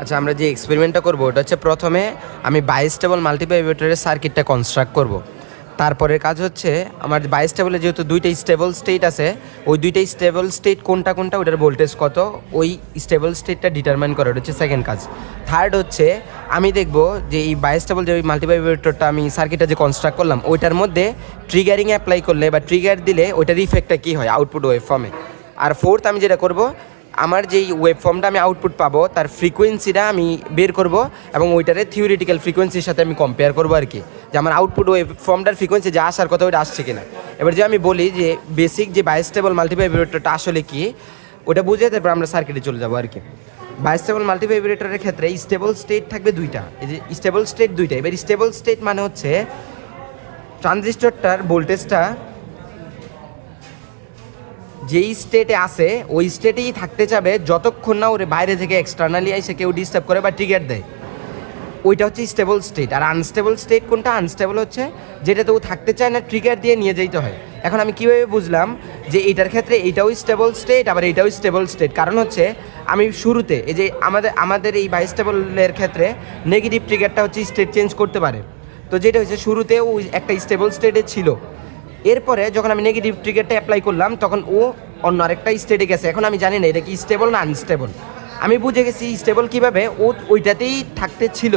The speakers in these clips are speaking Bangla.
আচ্ছা, আমরা যে এক্সপেরিমেন্টটা করব ওটা হচ্ছে প্রথমে আমি বাইস্টেবল মাল্টিভাইব্রেটরের সার্কিটটা কনস্ট্রাক্ট করব। তারপরের কাজ হচ্ছে আমার বাইস্টেবলে যেহেতু দুইটা স্টেবল স্টেট আছে, ওই দুইটা স্টেবল স্টেট কোনটা কোনটা ওটার ভোল্টেজ কত, ওই স্টেবল স্টেটটা ডিটারমাইন করা, ওটা হচ্ছে সেকেন্ড কাজ। থার্ড হচ্ছে আমি দেখব যে এই বাইস্টেবল যে ওই মাল্টিভাইব্রেটরটা আমি সার্কিটটা যে কনস্ট্রাক্ট করলাম ওইটার মধ্যে ট্রিগারিং অ্যাপ্লাই করলে বা ট্রিগার দিলে ওইটার ইফেক্টটা কী হয় আউটপুট ওয়েভ ফর্মে। আর ফোর্থ আমি যেটা করব, আমার যেই ওয়েব ফর্মটা আমি আউটপুট পাবো তার ফ্রিকোয়েন্সিটা আমি বের করব এবং ওইটারে থিওরিটিক্যাল ফ্রিকোয়েন্সির সাথে আমি কম্পেয়ার করবো আর কি, যে আমার আউটপুট ওয়েব ফর্মটার ফ্রিকোয়েন্সি যা আসার কথা ওইটা আসছে কিনা। এবার যে আমি বলি যে বেসিক যে বাইস্টেবল মাল্টিভাইব্রেটরটা আসলে কি, ওটা বুঝে তারপর আমরা সার্কিটে চলে যাবো আর কি। বাইস্টেবল মাল্টিভাইব্রেটরের ক্ষেত্রে স্টেবল স্টেট থাকবে দুইটা, এই যে স্টেবল স্টেট দুইটা। এবার স্টেবল স্টেট মানে হচ্ছে ট্রানজিস্টরটার ভোল্টেজটা যেই স্টেটে আসে ওই স্টেটেই থাকতে চাবে যতক্ষণ না ওরে বাইরে থেকে এক্সটার্নালি এসে কেউ ডিস্টার্ব করে বা ট্রিগার দেয়, ওইটা হচ্ছে স্টেবল স্টেট। আর আনস্টেবল স্টেট কোনটা? আনস্টেবল হচ্ছে যেটাতে ও থাকতে চায় না, ট্রিগার দিয়ে নিয়ে যেতে হয়। এখন আমি কীভাবে বুঝলাম যে এইটার ক্ষেত্রে এইটাও স্টেবল স্টেট আবার এইটাও স্টেবল স্টেট? কারণ হচ্ছে আমি শুরুতে এই যে আমাদের এই বাইস্টেবলের ক্ষেত্রে নেগেটিভ ট্রিগারটা হচ্ছে স্টেট চেঞ্জ করতে পারে, তো যেটা হচ্ছে শুরুতে ও একটা স্টেবল স্টেটে ছিল, এরপরে যখন আমি নেগেটিভ ট্রিগারটা অ্যাপ্লাই করলাম তখন ও অন্য আরেকটা স্টেটে গেছে। এখন আমি জানি না এটা কি স্টেবল না আনস্টেবল। আমি বুঝে গেছি স্টেবল কীভাবে, ও ওইটাতেই থাকতে ছিল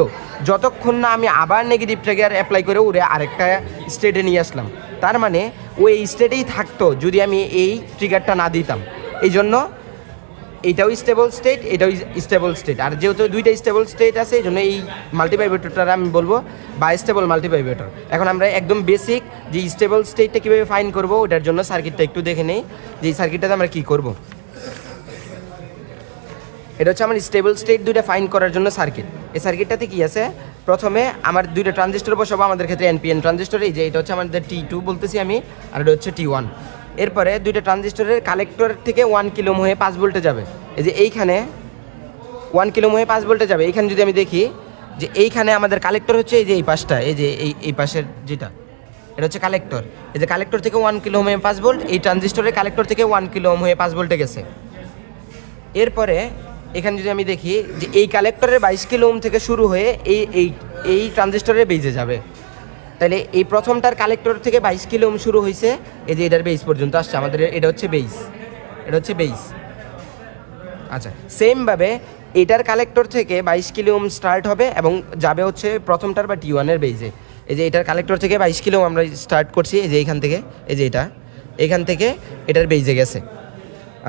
যতক্ষণ না আমি আবার নেগেটিভ ট্রিগার অ্যাপ্লাই করে ওরে আরেকটা স্টেটে নিয়ে আসলাম। তার মানে ও এই স্টেটেই থাকতো যদি আমি এই ট্রিগারটা না দিতাম। এই জন্য এইটাও স্টেবল স্টেট, এটাও স্টেবল স্টেট। আর যেহেতু দুইটা স্টেবল স্টেট আছে এই জন্য এই মাল্টিভাইব্রেটরটা আমি বলবো বাইস্টেবল মাল্টিভাইব্রেটর। এখন আমরা একদম বেসিক যে স্টেবল স্টেটটা কীভাবে ফাইন করবো ওটার জন্য সার্কিটটা একটু দেখে নেই, যে এই সার্কিটটাতে আমরা কী করব। এটা হচ্ছে আমার স্টেবল স্টেট দুইটা ফাইন করার জন্য সার্কিট। এই সার্কিটটাতে কী আছে, প্রথমে আমার দুইটা ট্রানজিস্টর বসাবো, আমাদের ক্ষেত্রে এনপিএন ট্রানজিস্টর, এই যে এটা হচ্ছে আমাদের T2 বলতেছি আমি, আর এটা হচ্ছে T1। এরপরে দুইটা ট্রানজিস্টরের কালেক্টর থেকে 1 কিলো হয়ে 5 ভোল্টে যাবে, এই যে এইখানে 1 কিলো হয়ে 5 ভোল্টে যাবে। এইখানে যদি আমি দেখি যে এইখানে আমাদের কালেক্টর হচ্ছে এই যে এই পাশটা, এই যে এই পাশের যেটা এটা হচ্ছে কালেক্টর, এই যে কালেক্টর থেকে 1 কিলো হয়ে 5 ভোল্ট, এই ট্রানজিস্টরের কালেক্টর থেকে 1 কিলো হয়ে 5 ভোল্টে গেছে। এরপরে এখানে যদি আমি দেখি যে এই কালেক্টরের 22 কিলো থেকে শুরু হয়ে এই ট্রানজিস্টরের বেজে যাবে, তাহলে এই প্রথমটার কালেক্টর থেকে 22 কিলো শুরু হয়েছে, এই যে এটার বেস পর্যন্ত আসছে আমাদের, এটা হচ্ছে বেস, এটা হচ্ছে বেস। আচ্ছা, সেমভাবে এটার কালেক্টর থেকে 22 কিলো স্টার্ট হবে এবং যাবে হচ্ছে প্রথমটার বা T1-এর বেজে। এই যে এটার কালেক্টর থেকে 22 কিলো আমরা স্টার্ট করছি, এই যে এইখান থেকে, এই যে এখান থেকে এটার বেজে গেছে।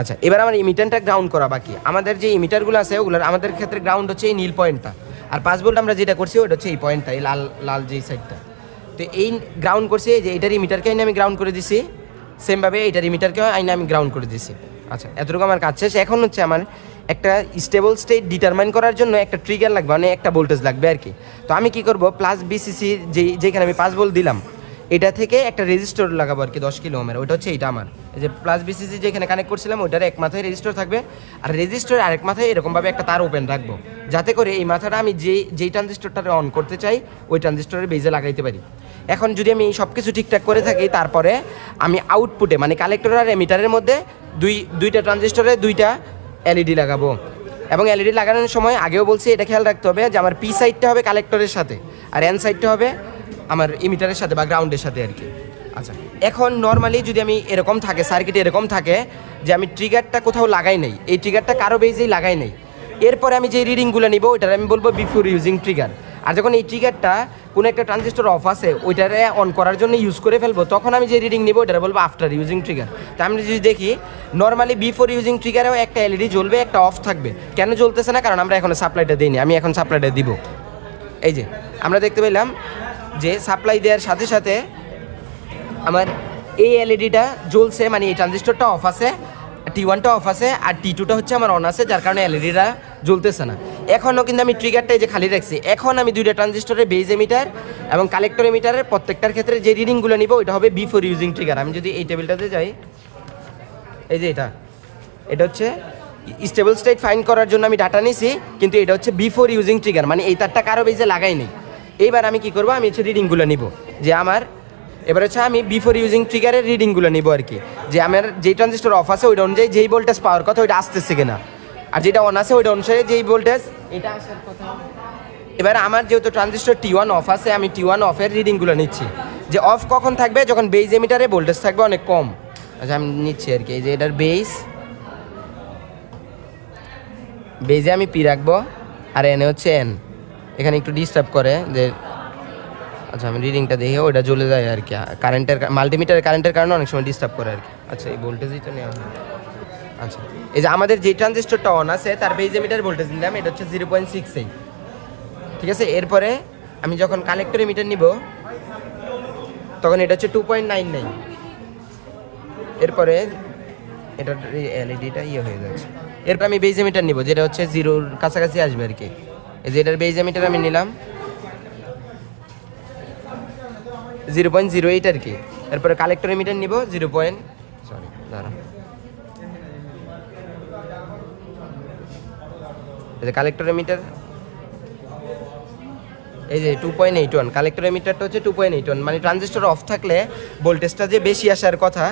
আচ্ছা, এবার আমার ইমিটারটা গ্রাউন্ড করা বাকি। আমাদের যে ইমিটারগুলো আছে ওগুলোর আমাদের ক্ষেত্রে গ্রাউন্ড হচ্ছে এই নীল পয়েন্টটা, আর 5 ভোল্ট আমরা যেটা করছি ওটা হচ্ছে এই পয়েন্টটা, এই লাল যেই সাইডটা। তো এই গ্রাউন্ড করছি, এই যে এটার ইমিটারকে আইনে আমি গ্রাউন্ড করে দিছি, সেমভাবে এটার ইমিটারকে আইনে আমি গ্রাউন্ড করে দিছি। আচ্ছা, এতটুকু আমার কাজ শেষ। এখন হচ্ছে আমার একটা স্টেবল স্টেট ডিটারমাইন করার জন্য একটা ট্রিগার লাগবে, মানে একটা ভোল্টেজ লাগবে আর কি। তো আমি কি করব, প্লাস বিসিসি যেখানে আমি 5 ভোল্ট দিলাম এটা থেকে একটা রেজিস্টর লাগাবো আর কি 10 কিলো ওহমের, ওইটা হচ্ছে এটা আমার এই যে প্লাস বিসিসি যেখানে কানেক্ট করছিলাম ওইটার এক মাথায় রেজিস্টর থাকবে, আর রেজিস্টরের আরেক মাথায় এরকমভাবে একটা তার ওপেন রাখবো, যাতে করে এই মাথাটা আমি যেই ট্রানজিস্টরটা অন করতে চাই ওই ট্রানজিস্টরের বেজে লাগাইতে পারি। এখন যদি আমি সব কিছু ঠিকঠাক করে থাকি, তারপরে আমি আউটপুটে মানে কালেক্টর আর এমিটারের মধ্যে দুইটা ট্রানজিস্টরে দুইটা এলইডি লাগাবো। এবং এলইডি লাগানোর সময় আগেও বলছি এটা খেয়াল রাখতে হবে যে আমার পি সাইডটা হবে কালেক্টরের সাথে আর এন সাইডটা হবে আমার ইমিটারের সাথে বা গ্রাউন্ডের সাথে আর কি। আচ্ছা, এখন নর্মালি যদি আমি এরকম থাকে সার্কিটে এরকম থাকে যে আমি ট্রিগারটা কোথাও লাগাই নাই, এই ট্রিগারটা কারো বেজেই লাগাই নাই, এরপরে আমি যে রিডিংগুলো নিব ওইটার আমি বলবো বিফোর ইউজিং ট্রিগার। আর যখন এই ট্রিগারটা কোনো একটা ট্রানজিস্টর অফ আছে ওইটারে অন করার জন্য ইউজ করে ফেলবো, তখন আমি যে রিডিং নিব ওইটারে বলবো আফটার ইউজিং ট্রিগার। তা আমি যদি দেখি নর্মালি বিফোর ইউজিং ট্রিগারেও একটা এলইডি জ্বলবে, একটা অফ থাকবে। কেন জ্বলতেছে না? কারণ আমরা এখন সাপ্লাইটা দিইনি, আমি এখন সাপ্লাইটা দিব। এই যে আমরা দেখতে পেলাম যে সাপ্লাই দেওয়ার সাথে সাথে আমার এই এলইডিটা জ্বলছে, মানে এই ট্রানজিস্টরটা অফ আছে, T1টা অফ আছে আর T2টা হচ্ছে আমার অন আছে, যার কারণে এলইডিটা জ্বলতেছে না। এখনও কিন্তু আমি ট্রিগারটা এই যে খালি রাখছি। এখন আমি দুইটা ট্রানজিস্টরের বেজ এমিটার এবং কালেক্টর এমিটারের প্রত্যেকটার ক্ষেত্রে যে রিডিংগুলো নিব ওইটা হবে বিফোর ইউজিং ট্রিগার। আমি যদি এই টেবিলটাতে যাই, এই যে এটা হচ্ছে স্টেবল স্টেট ফাইন্ড করার জন্য আমি ডাটা নিছি, কিন্তু এটা হচ্ছে বিফোর ইউজিং ট্রিগার, মানে এই তারটা কারো বেজে লাগাই নেই। এইবার আমি কি করব, আমি হচ্ছে রিডিংগুলো নিব, যে আমার এবার হচ্ছে আমি বিফোর ইউজিং ট্রিগারের রিডিংগুলো নিব আর কি, যে আমার যেই ট্রানজিস্টর অফ আছে ওইটা অনুযায়ী যেই ভোল্টেজ পাওয়ার কথা ওইটা আসতেছে কিনা। আর যেটা অন আছে ওইটা অনুসারে যেই ভোল্টেজ এটা আসার কথা। এবার আমার যেহেতু ট্রানজিস্টর T1 অফ আছে, আমি T1 অফের রিডিংগুলো নিচ্ছি, যে অফ কখন থাকবে, যখন বেজ এমিটারে ভোল্টেজ থাকবে অনেক কম। আচ্ছা আমি নিচ্ছি আর কি, এই যে এটার বেজে আমি পি রাখবো, আর এনে হচ্ছে এন, এখানে একটু ডিস্টার্ব করে যে, আচ্ছা আমি রিডিংটা দেখে ওইটা জ্বলে যায় আর কি, কারেন্টের মাল্টিমিটারের কারেন্টের কারণে অনেক সময় ডিস্টার্ব করে আর কি। আচ্ছা এই ভোল্টেজ এটা নেওয়া হয়। আচ্ছা এই যে আমাদের যে ট্রানজিস্টরটা অন আছে তার বেজ এমিটার ভোল্টেজ নিলাম, এটা হচ্ছে 0.68, ঠিক আছে। এরপরে আমি যখন কালেক্টর মিটার নিব তখন এটা হচ্ছে 2.99। এরপরে এটা এলইডিটা হয়ে যাচ্ছে। এরপর আমি বেজ এমিটার নিব যেটা হচ্ছে 0-র কাছাকাছি আসবে আর কি। এই যে এটার বেজ এমিটার আমি নিলাম 0.08 আর কি। এরপরে কালেক্টর মিটার নিব এই যে কালেক্টর মিটার, এই যে 2.81, কালেক্টর মিটারটা হচ্ছে 2.81, মানে ট্রানজিস্টর অফ থাকলে ভোল্টেজটা যে বেশি আসার কথা,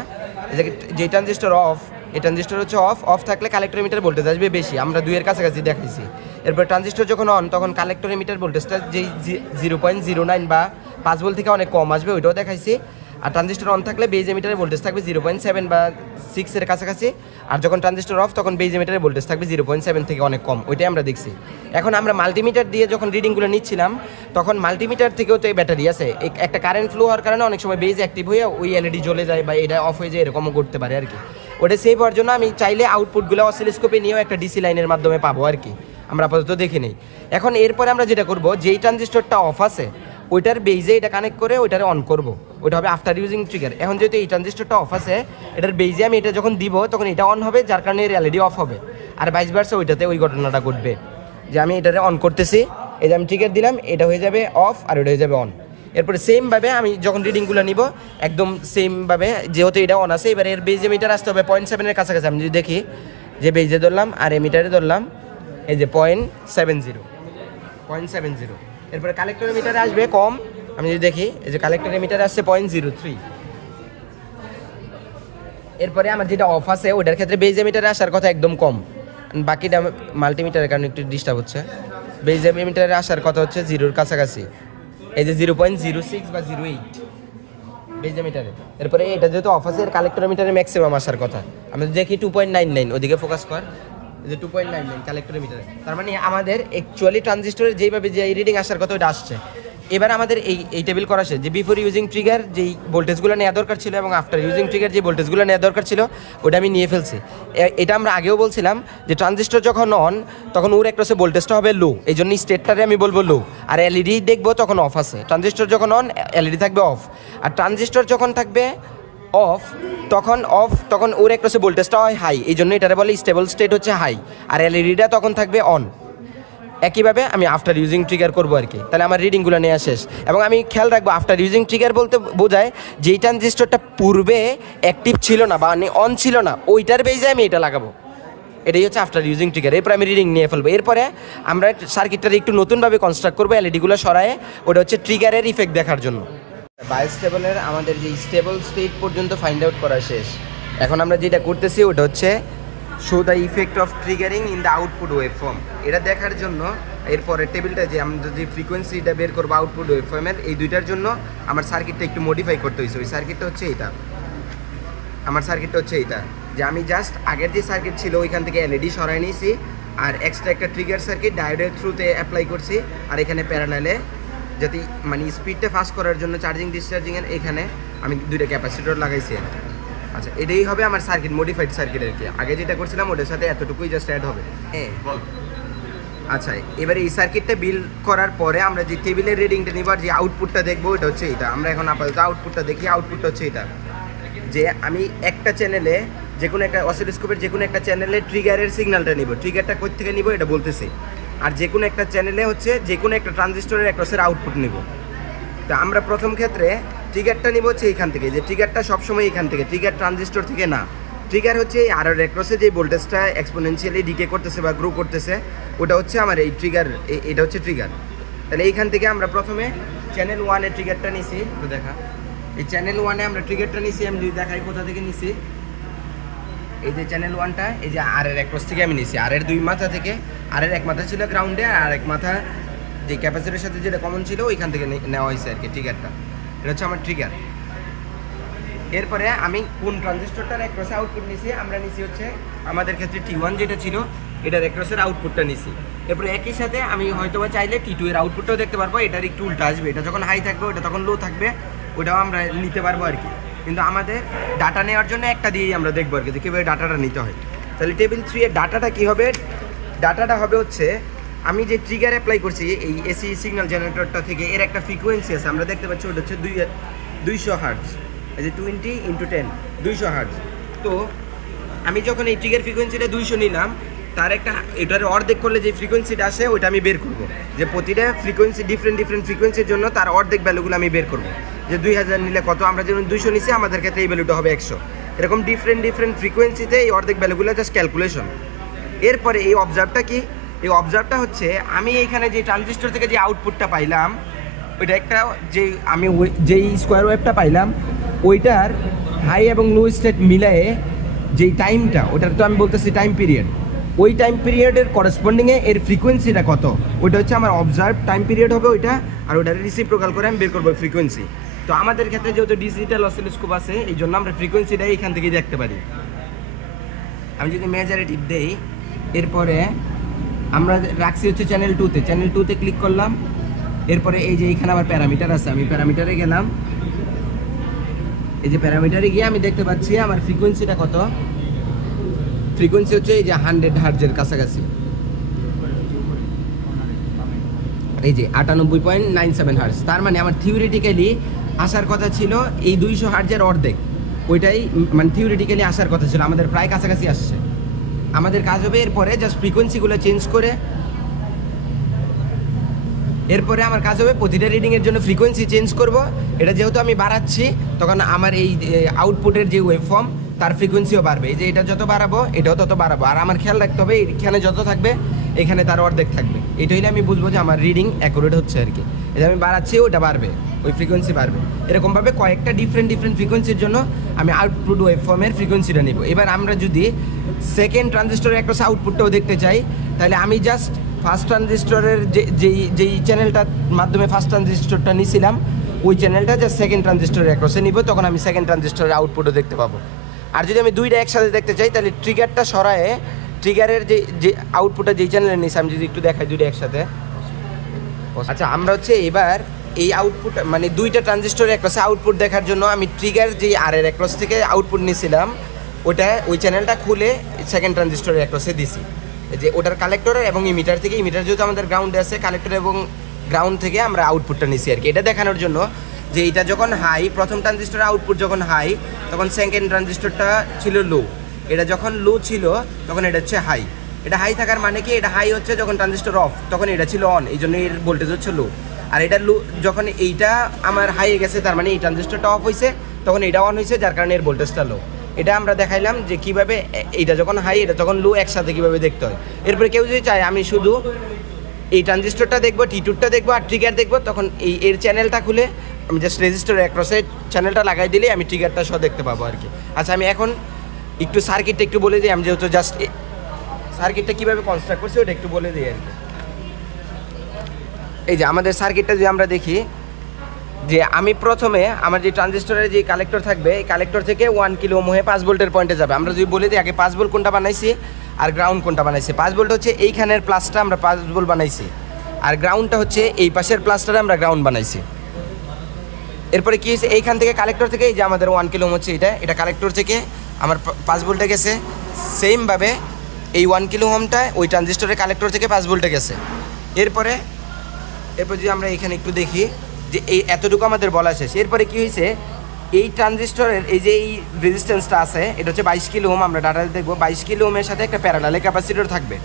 যে ট্রানজিস্টর অফ, এই ট্রানজিস্টর হচ্ছে অফ থাকলে কালেক্টর মিটার ভোল্টেজ আসবে বেশি, আমরা 2-এর কাছাকাছি দেখাইছি। এরপর ট্রানজিস্টর যখন অন তখন কালেক্টর মিটার ভোল্টেজটা যেই 0.09 বা 5 ভোল্ট থেকে অনেক কম আসবে ওইটাও দেখাইছি। আর ট্রানজিস্টর অন থাকলে বেজ এমিটারের ভোল্টেজ থাকবে 0.7 বা 6-এর কাছাকাছি, আর যখন ট্রানজিস্টর অফ তখন বেজ এমিটারের ভোল্টেজ থাকবে 0.7 থেকে অনেক কম, ওইটাই আমরা দেখছি। এখন আমরা মাল্টিমিটার দিয়ে যখন রিডিংগুলো নিচ্ছিলাম তখন মাল্টিমিটার থেকেও তো এই ব্যাটারি আছে, একটা কারেন্ট ফ্লো হওয়ার কারণে অনেক সময় বেজ অ্যাক্টিভ হয়ে ওই এলইডি জ্বলে যায় বা এটা অফ হয়ে যায়, এরকমও করতে পারে আর কি। ওটা সেভ হওয়ার জন্য আমি চাইলে আউটপুটগুলো অসিলোস্কোপে নিয়েও একটা ডিসি লাইনের মাধ্যমে পাবো আর কি, আমরা আপাতত দেখে নেই। এখন এরপরে আমরা যেটা করব, যেই ট্রানজিস্টরটা অফ আছে ওইটার বেজে এটা কানেক্ট করে ওইটারে অন করব, ওইটা হবে আফটার ইউজিং ট্রিগার। এখন যেহেতু এই ট্রানজিস্টরটা অফ আছে, এটার বেজে আমি এটা যখন দিব তখন এটা অন হবে, যার কারণে এর এলইডি অফ হবে, আর ভাইস ভার্সা ওইটাতে ওই ঘটনাটা ঘটবে যে আমি এটারে অন করতেছি, এই যে আমি ট্রিগার দিলাম, এটা হয়ে যাবে অফ আর ওইটা হয়ে যাবে অন। এরপরে সেমভাবে আমি যখন রিডিংগুলো নিব একদম সেমভাবে, যেহেতু এটা অন আছে, এবার এর বেজ এমিটার আসতে হবে 0.7-এর কাছাকাছি। আমি যদি দেখি যে বেজে ধরলাম আর এমিটারে ধরলাম, এই যে 0.70। এরপরে কালেক্টর মিটারে আসবে কম, আমি যদি দেখি এই যে কালেক্টর মিটারে আসছে 0.03। এরপরে আমার যেটা অফ আছে ওইটার ক্ষেত্রে বেজ এমিটারে আসার কথা একদম কম, বাকিটা মাল্টিমিটারের কারণে একটু ডিস্টার্ব হচ্ছে। বেজ এমিটারে আসার কথা হচ্ছে 0-র কাছাকাছি, এই যে 0.06 বা 0.8 বেজ এমিটারে। এরপরে এটা যেহেতু অফ আছে, এর কালেক্টর মিটারে ম্যাক্সিমাম আসার কথা, আমি দেখি 2.99, ওদিকে ফোকাস কর, যে 2.99 কালেক্টর মিটারে। তার মানে আমাদের অ্যাকচুয়ালি ট্রানজিস্টরের যেইভাবে যে রিডিং আসার কথা ওটা আসছে। এবার আমাদের এই টেবিল করা আছে যে বিফোর ইউজিং ট্রিগার যেই ভোল্টেজগুলো নেওয়া দরকার ছিল এবং আফটার ইউজিং ট্রিগার যে ভোল্টেজগুলো নেওয়া দরকার ছিল ওটা আমি নিয়ে ফেলছি। এটা আমরা আগেও বলছিলাম যে ট্রানজিস্টর যখন অন তখন ওর একটা ভোল্টেজটা হবে লো, এই জন্য স্টেটটারে আমি বলবো লো, আর এলইডি দেখবো তখন অফ আছে। ট্রানজিস্টর যখন অন এলইডি থাকবে অফ, আর ট্রানজিস্টর যখন থাকবে তখন ওর একটা ভোল্টেজটা হয় হাই, এই জন্য এটারে বলে স্টেবল স্টেট হচ্ছে হাই, আর এলইডিটা তখন থাকবে অন। একইভাবে আমি আফটার ইউজিং ট্রিগার করবো আর কি, তাহলে আমার রিডিংগুলো নেওয়া শেষ। এবং আমি খেয়াল রাখবো আফটার ইউজিং ট্রিগার বলতে বোঝায় যেই ট্রানজিস্টরটা পূর্বে অ্যাক্টিভ ছিল না বা অন ছিল না ওইটার বেজে আমি এটা লাগাবো, এটাই হচ্ছে আফটার ইউজিং ট্রিগার। এরপরে আমি রিডিং নিয়ে ফেলবো। এরপরে আমরা সার্কিটটা একটু নতুনভাবে কনস্ট্রাক্ট করবো, এলইডিগুলো সরায়ে, ওটা হচ্ছে ট্রিগারের ইফেক্ট দেখার জন্য। বায়োস্টেবলের আমাদের যে স্টেবল স্টেট পর্যন্ত ফাইন্ড আউট করা শেষ। এখন আমরা যেটা করতেছি ওটা হচ্ছে show the effect of triggering in the output wave form. এটা দেখার জন্য এরপরে টেবিলটা যে আমরা যে ফ্রিকোয়েন্সিটা বের করবো আউটপুট ওয়েভ ফর্মের, এই দুইটার জন্য আমার সার্কিটটা একটু মডিফাই করতে হয়েছে। ওই সার্কিটটা হচ্ছে এইটা, আমার সার্কিটটা হচ্ছে এইটা, যে আমি জাস্ট আগের যে সার্কিট ছিল ওইখান থেকে এলইডি সরাই নিয়েছি, আর এক্সট্রা একটা ট্রিগার সার্কিট ডায়োডের থ্রুতে অ্যাপ্লাই করছি, আর এখানে প্যারালালে যাতে মানে স্পিডটা ফাস্ট করার জন্য চার্জিং ডিসচার্জিংয়ের এখানে আমি দুইটা ক্যাপাসিটর লাগাইছি। আচ্ছা এটাই হবে আমার সার্কিট, মডিফাইড সার্কিট আর কি। আগে যেটা করছিলাম ওটার সাথে এতটুকুই জাস্ট অ্যাড হবে। আচ্ছা এবারে এই সার্কিটটা বিল করার পরে আমরা যে টেবিলের রিডিংটা নিব আর যে আউটপুটটা দেখবো এটা হচ্ছে এটা। আমরা এখন আপাতত আউটপুটটা দেখি। আউটপুটটা হচ্ছে এটা, যে আমি একটা চ্যানেলে যে কোনো একটা অসিলোস্কোপের যে কোনো একটা চ্যানেলে ট্রিগারের সিগন্যালটা নিব। ট্রিগারটা কোথা থেকে নিব এটা বলতেছি। আর যে কোনো একটা চ্যানেলে হচ্ছে যে কোনো একটা ট্রানজিস্টরের অ্যাক্রসের আউটপুট নিব। তো আমরা প্রথম ক্ষেত্রে ট্রিগারটা নিব হচ্ছে এইখান থেকে, যে ট্রিগারটা সবসময় এখান থেকে, ট্রিগার ট্রানজিস্টর থেকে না। ট্রিগার হচ্ছে আর অ্যাক্রসে যে ভোল্টেজটা এক্সপোনেনশিয়ালি ডিকে করতেছে বা গ্রো করতেছে ওটা হচ্ছে আমার এই ট্রিগার, এটা হচ্ছে ট্রিগার। তাহলে এইখান থেকে আমরা প্রথমে চ্যানেল 1-এ ট্রিগারটা নিছি। তো দেখা এই চ্যানেল 1-এ আমরা ট্রিগারটা নিছি, আমি যদি দেখাই কোথা থেকে নিছি, এই যে চ্যানেল 1টা এই যে আর এর অ্যাক্রস থেকে আমি নিছি, আর এর দুই মাথা থেকে, আর এর এক মাথা ছিল গ্রাউন্ডে আর এক মাথা যে ক্যাপাসিটরের সাথে যেটা কমন ছিল ওইখান থেকে নেওয়া হয়েছে আর কি ট্রিগারটা। এটা হচ্ছে আমার ট্রিগার। এরপরে আমি কোন ট্রানজিস্টরটার অ্যাক্রসে আউটপুট নিছি, আমরা নিছি হচ্ছে আমাদের ক্ষেত্রে T1 যেটা ছিল এটার অ্যাক্রসের আউটপুটটা নিছি। এরপরে একই সাথে আমি হয়তো বা চাইলে T2 এর আউটপুটটাও দেখতে পারবো, এটার একটু উল্টা আসবে, এটা যখন হাই থাকবে ওটা তখন লো থাকবে, ওটাও আমরা নিতে পারবো আর কি। কিন্তু আমাদের ডাটা নেওয়ার জন্য একটা দিয়েই আমরা দেখবো আর কি যে কীভাবে ডাটাটা নিতে হয়। তাহলে টেবিল 3 এর ডাটাটা কী হবে, ডাটাটা হবে হচ্ছে আমি যে ট্রিগার অ্যাপ্লাই করছি এই এসি সিগন্যাল জেনারেটরটা থেকে এর একটা ফ্রিকোয়েন্সি আছে, আমরা দেখতে পাচ্ছি ওটা হচ্ছে 200 হার্টজ, এই যে 20 × 10 200 হার্টজ। তো আমি যখন এই ট্রিগার ফ্রিকোয়েন্সিটা 200 নিলাম, তার একটা এটার অর্ধেক করলে যে ফ্রিকোয়েন্সিটা আসে ওইটা আমি বের করব, যে প্রতিটা ফ্রিকোয়েন্সি ডিফারেন্ট ফ্রিকোয়েন্সির জন্য তার অর্ধেক ভ্যালুগুলো আমি বের করব, যে 2000 নিলে কত, আমরা যেমন 200 নিছি আমাদের ক্ষেত্রে এই ভ্যালুটা হবে 100। এরকম ডিফারেন্ট ফ্রিকোয়েন্সিতে এই অর্ধেক ভ্যালুগুলো জাস্ট ক্যালকুলেশন। এরপরে এই অবজার্ভটা কি, এই অবজার্ভটা হচ্ছে আমি এইখানে যে ট্রানজিস্টর থেকে যে আউটপুটটা পাইলাম ওইটা একটা যে আমি যেই স্কোয়ার ওয়েভটা পাইলাম ওইটার হাই এবং লো স্টেট মিলায়ে যেই টাইমটা, ওটার তো আমি বলতেছি টাইম পিরিয়ড, ওই টাইম পিরিয়ডের করেসপন্ডিংয়ে এর ফ্রিকোয়েন্সিটা কত, ওইটা হচ্ছে আমার অবজার্ভ টাইম পিরিয়ড হবে ওইটা, আর ওটা রিসিপ্রোকাল করে আমি বের করবো ফ্রিকোয়েন্সি। তো আমাদের ক্ষেত্রে যেহেতু ডিজিটাল অসিলোস্কোপ আছে এই জন্য আমরা ফ্রিকোয়েন্সিটা এইখান থেকেই দেখতে পারি। আমি যদি মেজারে টিপ দেই, এরপরে আমরা রাখছি হচ্ছে চ্যানেল 2তে, চ্যানেল 2তে ক্লিক করলাম। এরপরে এই যে এইখানে আমার প্যারামিটার আছে, আমি প্যারামিটারে গেলাম, এই যে প্যারামিটারে গিয়ে আমি দেখতে পাচ্ছি আমার ফ্রিকোয়েন্সিটা কত, ফ্রিকোয়েন্সি হচ্ছে এই যে 100 হার্টজের কাছাকাছি, এই যে 98.97 হার্টজ। তার মানে আমার থিওরিটিক্যালি আসার কথা ছিল এই 200 হার্টজের অর্ধেক, ওইটাই মানে থিওরিটিক্যালি আসার কথা ছিল, আমাদের প্রায় কাছাকাছি আসছে। আমাদের কাজ হবে এরপরে জাস্ট ফ্রিকোয়েন্সিগুলো চেঞ্জ করে, এরপরে আমার কাজ হবে প্রতিটা রিডিংয়ের জন্য ফ্রিকোয়েন্সি চেঞ্জ করব। এটা যেহেতু আমি বাড়াচ্ছি তখন আমার এই আউটপুটের যে ওয়েভফর্ম তার ফ্রিকোয়েন্সিও বাড়বে, এই যে এটা যত বাড়াবো এটাও তত বাড়াবো। আর আমার খেয়াল রাখতে হবে এখানে যত থাকবে এখানে তার অর্ধেক থাকবে, এটা হলে আমি বুঝবো যে আমার রিডিং অ্যাকুরেট হচ্ছে আর কি। এটা আমি বাড়াচ্ছি ওটা বাড়বে, ওই ফ্রিকোয়েন্সি বাড়বে। এরকমভাবে কয়েকটা ডিফারেন্ট ফ্রিকোয়েন্সির জন্য আমি আউটপুট ওয়েভফর্মের ফ্রিকোয়েন্সিটা নিব। এবার আমরা যদি সেকেন্ড ট্রানজিস্টরের একটা আউটপুটটাও দেখতে চাই, তাহলে আমি জাস্ট ফার্স্ট ট্রানজিস্টরের যেই চ্যানেলটার মাধ্যমে ফার্স্ট ট্রানজিস্টরটা নিয়েছিলাম ওই চ্যানেলটা জাস্ট সেকেন্ড ট্রানজিস্টরের অ্যাক্রসে নিব, তখন আমি সেকেন্ড ট্রানজিস্টরের আউটপুটও দেখতে পাবো। আর যদি আমি দুইটা একসাথে দেখতে চাই তাহলে ট্রিগারটা সরায়ে ট্রিগারের যে আউটপুটটা যেই চ্যানেলে নিয়েছি আমি যদি একটু দেখাই দুইটা একসাথে। আচ্ছা, আমরা হচ্ছে এবার এই আউটপুট মানে দুইটা ট্রানজিস্টরের অ্যাক্রসে আউটপুট দেখার জন্য আমি ট্রিগার যেই আর এর অ্যাক্রস থেকে আউটপুট নিয়েছিলাম ওই চ্যানেলটা খুলে সেকেন্ড ট্রানজিস্টরের অ্যাক্রসে দিছি, যে ওটার কালেক্টরের এবং ইমিটার থেকে, ইমিটার যেহেতু আমাদের গ্রাউন্ডে আছে, কালেক্টর এবং গ্রাউন্ড থেকে আমরা আউটপুটটা নিছি আর কি। এটা দেখানোর জন্য যে এটা যখন হাই, প্রথম ট্রানজিস্টরের আউটপুট যখন হাই তখন সেকেন্ড ট্রানজিস্টরটা ছিল লো, এটা যখন লো ছিল তখন এটা হচ্ছে হাই। এটা হাই থাকার মানে কি, এটা হাই হচ্ছে যখন ট্রানজিস্টর অফ তখন এটা ছিল অন, এই জন্য এর ভোল্টেজ হচ্ছে লো। আর এটা লো যখন এইটা আমার হাই গেছে তার মানে এই ট্রানজিস্টরটা অফ হয়েছে তখন এটা অন হয়েছে, যার কারণে এর ভোল্টেজটা লো। এটা আমরা দেখাইলাম যে কিভাবে এইটা যখন হাই এটা যখন লো একসাথে কিভাবে দেখতে হয়। এরপরে কেউ যদি চায় আমি শুধু এই ট্রানজিস্টরটা দেখবো, T2টা দেখবো আর ট্রিগার দেখবো, তখন এর চ্যানেলটা খুলে আমি জাস্ট রেজিস্টার অ্যাক্রসে চ্যানেলটা লাগাই দিলেই আমি ট্রিগারটা সহ দেখতে পাবো আর কি। আচ্ছা, আমি এখন একটু সার্কিটটা একটু বলে দিই, আমি যেহেতু জাস্ট সার্কিটটা কীভাবে কনস্ট্রাক্ট করছি ওটা একটু বলে দিই আর কি। এই যে আমাদের সার্কিটটা যদি আমরা দেখি, যে আমি প্রথমে আমার যে ট্রানজিস্টরের যে কালেক্টর থাকবে এই কালেক্টর থেকে 1 কিলো ওহম হয়ে 5 ভোল্টের পয়েন্টে যাবে। আমরা যদি বলে দিই আগে 5 ভোল্ট কোনটা বানাইছি আর গ্রাউন্ড কোনটা বানাইছি। 5 ভোল্ট হচ্ছে এইখানের প্লাসটা আমরা 5 ভোল্ট বানাইছি, আর গ্রাউন্ডটা হচ্ছে এই পাশের প্লাসটা আমরা গ্রাউন্ড বানাইছি। এরপরে কি হয়েছে, এইখান থেকে কালেক্টর থেকে এই যে আমাদের 1 কিলো ওহম হচ্ছে এটা কালেক্টর থেকে আমার 5 ভোল্টে গেছে, সেমভাবে এই 1 কিলো ওহমটা ওই ট্রানজিস্টরের কালেক্টর থেকে 5 ভোল্টে গেছে। এরপর যদি আমরা এখানে একটু দেখি যে এই এতটুকু আমাদের বলা শেষ। এরপরে কি হয়েছে, এই ট্রানজিস্টরের এই যে এই রেজিস্ট্যান্সটা আছে এটা হচ্ছে 22 কিলো ওহম, আমরা ডাটাতে দেখবো 22 কিলো ওহমের সাথে একটা প্যারালালে ক্যাপাসিটর থাকবে।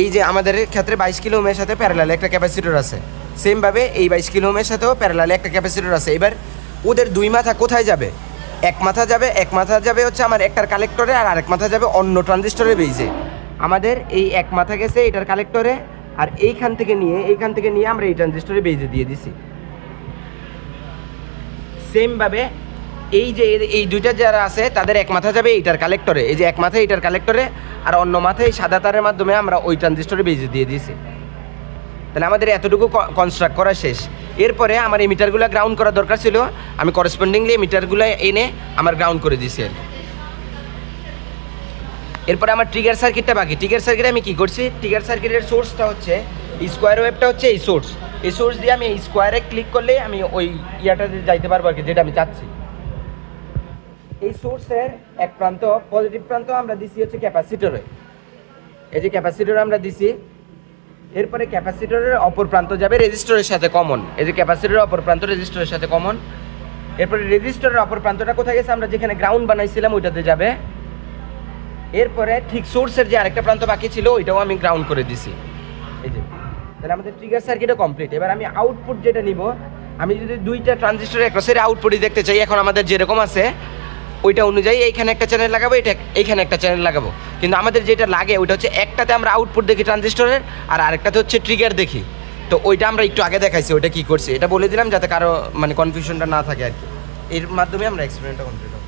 এই যে আমাদের ক্ষেত্রে 22 কিলো ওহমের সাথে প্যারালালে একটা ক্যাপাসিটর আছে, সেমভাবে এই 22 কিলো ওহমের সাথেও প্যারালালে একটা ক্যাপাসিটর আছে। এবার ওদের দুই মাথা কোথায় যাবে, এক মাথা যাবে হচ্ছে আমার একটার কালেক্টরে, আর আরেক মাথা যাবে অন্য ট্রানজিস্টরের বেজে। আমাদের এই এক মাথা গেছে এটার কালেক্টরে, আর এইখান থেকে নিয়ে আমরা এই ট্রানজিস্টরে বেজে দিয়ে দিছি। সেমভাবে এই যে এই দুইটা যারা আছে তাদের এক মাথা যাবে এইটার কালেক্টরে, এই যে এক মাথা এইটার কালেক্টরে, আর অন্য মাথায় সাদা তারের মাধ্যমে আমরা ওই ট্রানজিস্টরে বেজে দিয়ে দিয়েছি। তাহলে আমাদের এতটুকু কনস্ট্রাক্ট করা শেষ। এরপরে আমার এই মিটারগুলো গ্রাউন্ড করা দরকার ছিল, আমি করেসপন্ডিংলি মিটারগুলো এনে আমার গ্রাউন্ড করে দিয়েছি। এরপরে আমার ট্রিগার সার্কিটটা বাকি। ট্রিগার সার্কিটে আমি কী করছি, ট্রিগার সার্কিটের সোর্সটা হচ্ছে স্কোয়ার ওয়েভটা হচ্ছে এই সোর্স দিয়ে আমি স্কোয়ারে ক্লিক করলে আমি ওই ইয়াটাতে যাইতে পারবো আর কি, যেটা আমি চাচ্ছি। এই সোর্সের এক প্রান্ত পজিটিভ প্রান্ত আমরা দিছি হচ্ছে ক্যাপাসিটরে, এই যে ক্যাপাসিটর আমরা দিছি। এরপরে ক্যাপাসিটরের অপর প্রান্ত যাবে রেজিস্টরের সাথে কমন, এই যে ক্যাপাসিটরের অপর প্রান্ত রেজিস্টরের সাথে কমন। এরপরে রেজিস্টরের অপর প্রান্তটা কোথায় গেছে, আমরা যেখানে গ্রাউন্ড বানাইছিলাম ওইটাতে যাবে। এরপরে ঠিক সোর্সের যে আরেকটা প্রান্ত বাকি ছিল ওইটাও আমি গ্রাউন্ড করে দিছি, এই যে। তাহলে আমাদের ট্রিগার সার্কিটও কমপ্লিট। এবার আমি আউটপুট যেটা নিব, আমি যদি দুইটা ট্রানজিস্টরের ক্রসের আউটপুটই দেখতে চাই, এখন আমাদের যেরকম আছে ওইটা অনুযায়ী এইখানে একটা চ্যানেল লাগাবো, এইখানে একটা চ্যানেল লাগাবো। কিন্তু আমাদের যেটা লাগে ওইটা হচ্ছে একটাতে আমরা আউটপুট দেখি ট্রানজিস্টরের, আর আরেকটাতে হচ্ছে ট্রিগার দেখি। তো ওইটা আমরা একটু আগে দেখাইছি, ওইটা কী করছি এটা বলে দিলাম যাতে কারো মানে কনফিউশনটা না থাকে আর কি। এর মাধ্যমে আমরা এক্সপেরিমেন্টটা কমপ্লিট হবে।